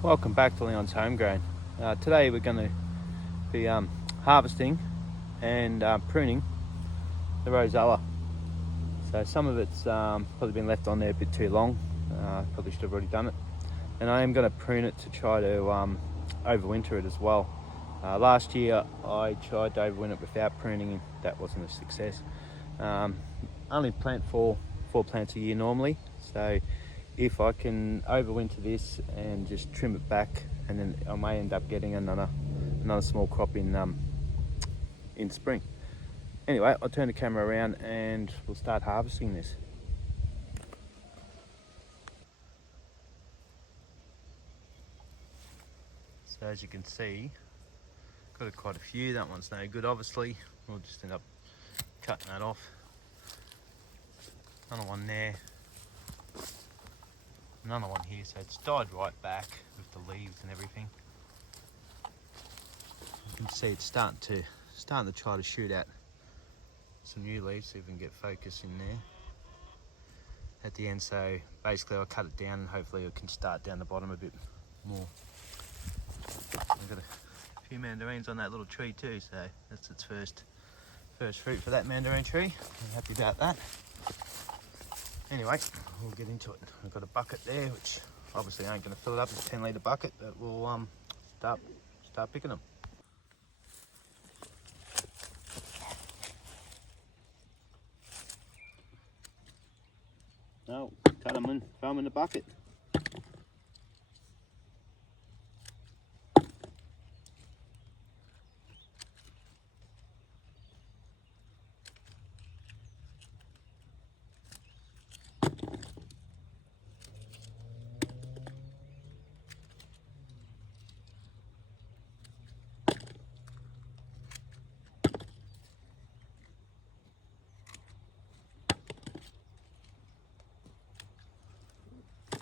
Welcome back to Leon's Homegrown. Today we're going to be harvesting and pruning the Rosella. So some of it's probably been left on there a bit too long. Probably should have already done it. And I am going to prune it to try to overwinter it as well. Last year I tried to overwinter it without pruning and that wasn't a success. Only plant four plants a year normally. So if I can overwinter this and just trim it back, and then I may end up getting another small crop in spring. Anyway, I'll turn the camera around and we'll start harvesting this. So as you can see, got quite a few. That one's no good, obviously. We'll just end up cutting that off. Another one there. Another one here, so it's died right back with the leaves and everything. You can see it's starting to try to shoot out some new leaves, so you can get focus in there at the end. So basically I'll cut it down and hopefully it can start down the bottom a bit more. I've got a few mandarins on that little tree too, so that's its first fruit for that mandarin tree. I'm happy about that. Anyway, we'll get into it. I've got a bucket there, which obviously ain't going to fill it up. It's a 10-litre bucket, but we'll start picking them. No, cut them and throw them in the bucket.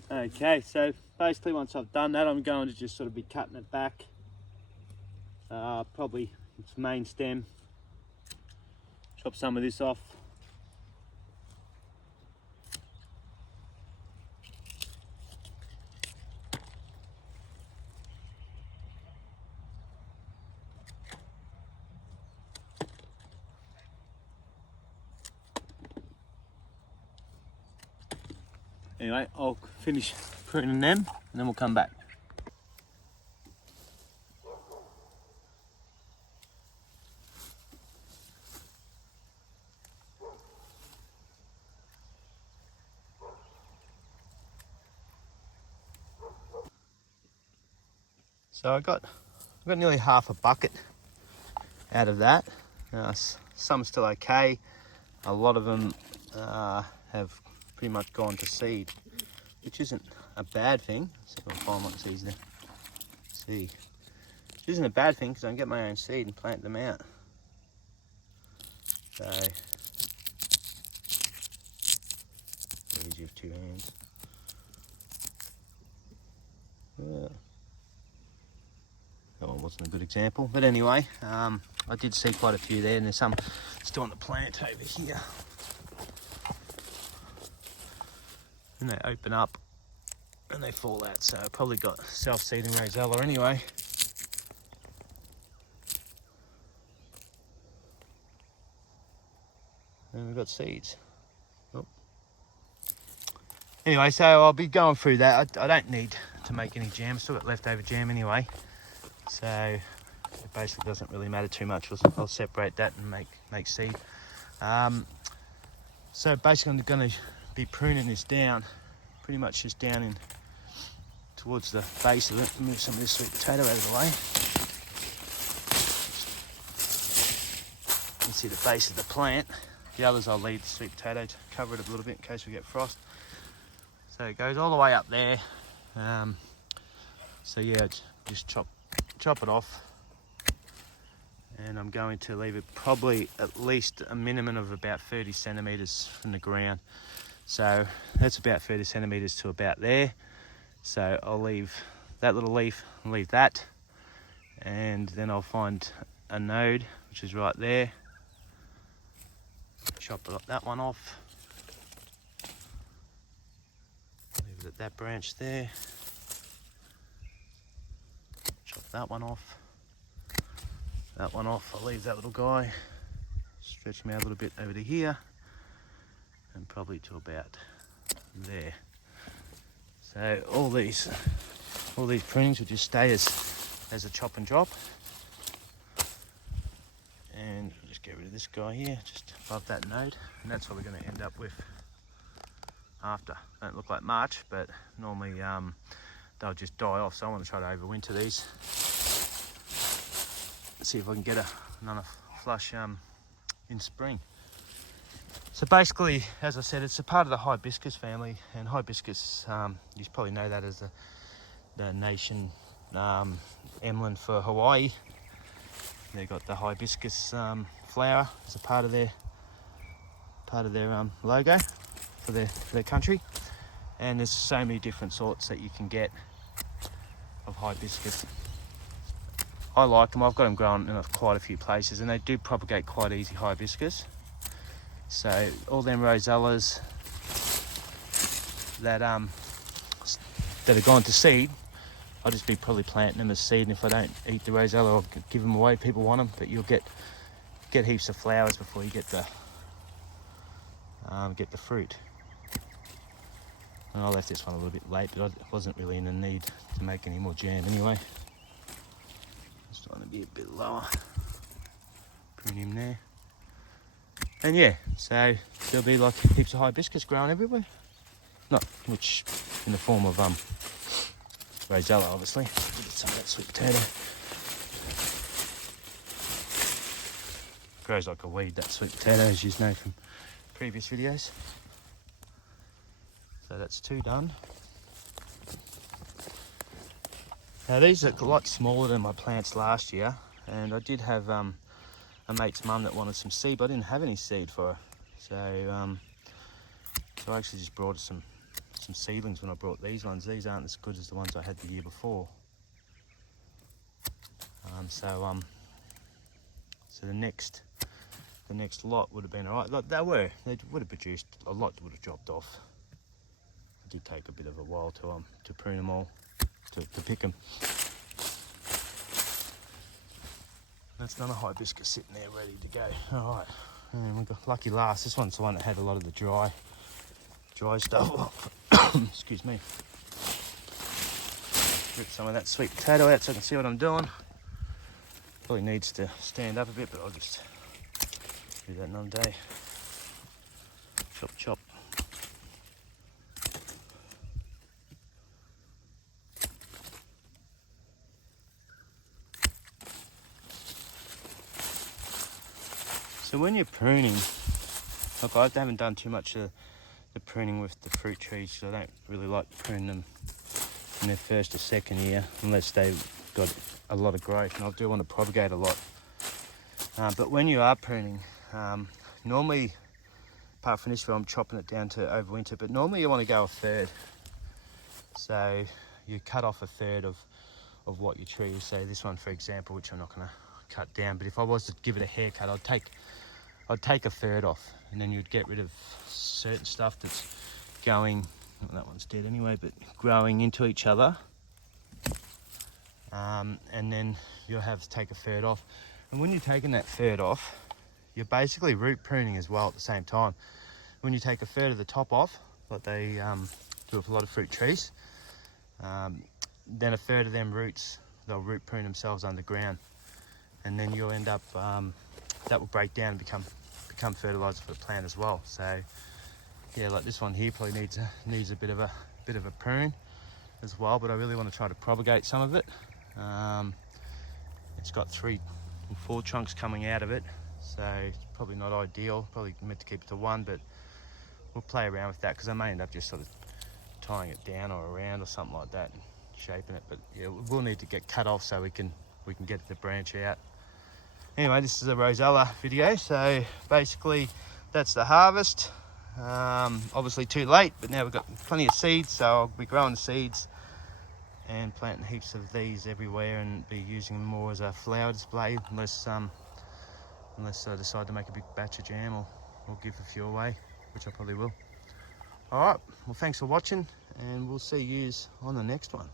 Okay, so basically once I've done that, I'm going to just sort of be cutting it back. Probably its main stem. Chop some of this off. Anyway, I'll finish pruning them and then we'll come back. So I got nearly half a bucket out of that. Some still okay. A lot of them have pretty much gone to seed, which isn't a bad thing. So I'll find one that's easy to see. Which isn't a bad thing because I can get my own seed and plant them out. So easy with two hands. That one wasn't a good example, but anyway, I did see quite a few there, and there's some still on the plant over here. And they open up and they fall out, so I probably got self-seeding Rosella anyway. And we've got seeds. Oh. Anyway, so I'll be going through that. I don't need to make any jam. I've still got leftover jam anyway, so it basically doesn't really matter too much. I'll separate that and make seed. So basically I'm going to be pruning this down, pretty much just down in towards the base of it. Move some of this sweet potato out of the way. You can see the base of the plant. The others I'll leave the sweet potato to cover it a little bit in case we get frost. So it goes all the way up there. So yeah, just chop it off. And I'm going to leave it probably at least a minimum of about 30 centimetres from the ground. So that's about 30 centimetres to about there. So I'll leave that little leaf and leave that. And then I'll find a node, which is right there. Chop that one off. Leave it at that branch there. that one off. That one off. I'll leave that little guy. Stretch him out a little bit over to here. And probably to about there. So all these prunings will just stay as a chop and drop. And I'll just get rid of this guy here, just above that node. And that's what we're going to end up with after. Don't look like much, but normally they'll just die off. So I want to try to overwinter these. See if I can get another flush in spring. So basically, as I said, it's a part of the hibiscus family, and hibiscus, you probably know that as the nation emblem for Hawaii. They've got the hibiscus flower as a part of their logo for their country. And there's so many different sorts that you can get of hibiscus. I like them. I've got them growing in quite a few places, and they do propagate quite easy, hibiscus. So all them rosellas that are gone to seed, I'll just be probably planting them as seed, and if I don't eat the rosella, I'll give them away. People want them, but you'll get heaps of flowers before you get the fruit. And I left this one a little bit late, but I wasn't really in the need to make any more jam anyway. Just trying to be a bit lower. Prune him there. And yeah, so there'll be like heaps of hibiscus growing everywhere. Not which in the form of rosella, obviously. Get some of that sweet potato. Grows like a weed, that sweet potato, as you know from previous videos. So that's 2 done. Now these are a lot smaller than my plants last year, and I did have a mate's mum that wanted some seed, but I didn't have any seed for her. So I actually just brought her some seedlings when I brought these ones. These aren't as good as the ones I had the year before. So the next lot would have been alright. They would have produced a lot. Would have dropped off. It did take a bit of a while to prune them all, to pick them. That's another hibiscus sitting there ready to go. Alright, and we got lucky last. This one's the one that had a lot of the dry stuff. Excuse me. Rip some of that sweet potato out so I can see what I'm doing. Probably needs to stand up a bit, but I'll just do that another day. Chop, chop. So when you're pruning, look, I haven't done too much of the pruning with the fruit trees, so I don't really like pruning them in their first or second year unless they've got a lot of growth, and I do want to propagate a lot. But when you are pruning, normally, apart from this, I'm chopping it down to overwinter, but normally you want to go a third. So you cut off a third of what your tree is. So this one, for example, which I'm not going to cut down, but if I was to give it a haircut, I'd take a third off, and then you'd get rid of certain stuff that's going, well, that one's dead anyway, but growing into each other. And then you'll have to take a third off. And when you're taking that third off, you're basically root pruning as well at the same time. When you take a third of the top off, like they do with a lot of fruit trees, then a third of them roots, they'll root prune themselves underground. And then you'll end up, that will break down and become fertilizer for the plant as well. So yeah, like this one here probably needs a bit of a prune as well, but I really want to try to propagate some of it. It's got 3 or 4 trunks coming out of it, so it's probably not ideal. Probably meant to keep it to 1, but we'll play around with that because I may end up just sort of tying it down or around or something like that and shaping it. But yeah, we'll need to get cut off so we can get the branch out. Anyway, this is a rosella video, so basically that's the harvest. Obviously too late, but now we've got plenty of seeds, so I'll be growing the seeds and planting heaps of these everywhere and be using them more as a flower display, unless I decide to make a big batch of jam or give a few away, which I probably will. Alright, well thanks for watching, and we'll see yous on the next one.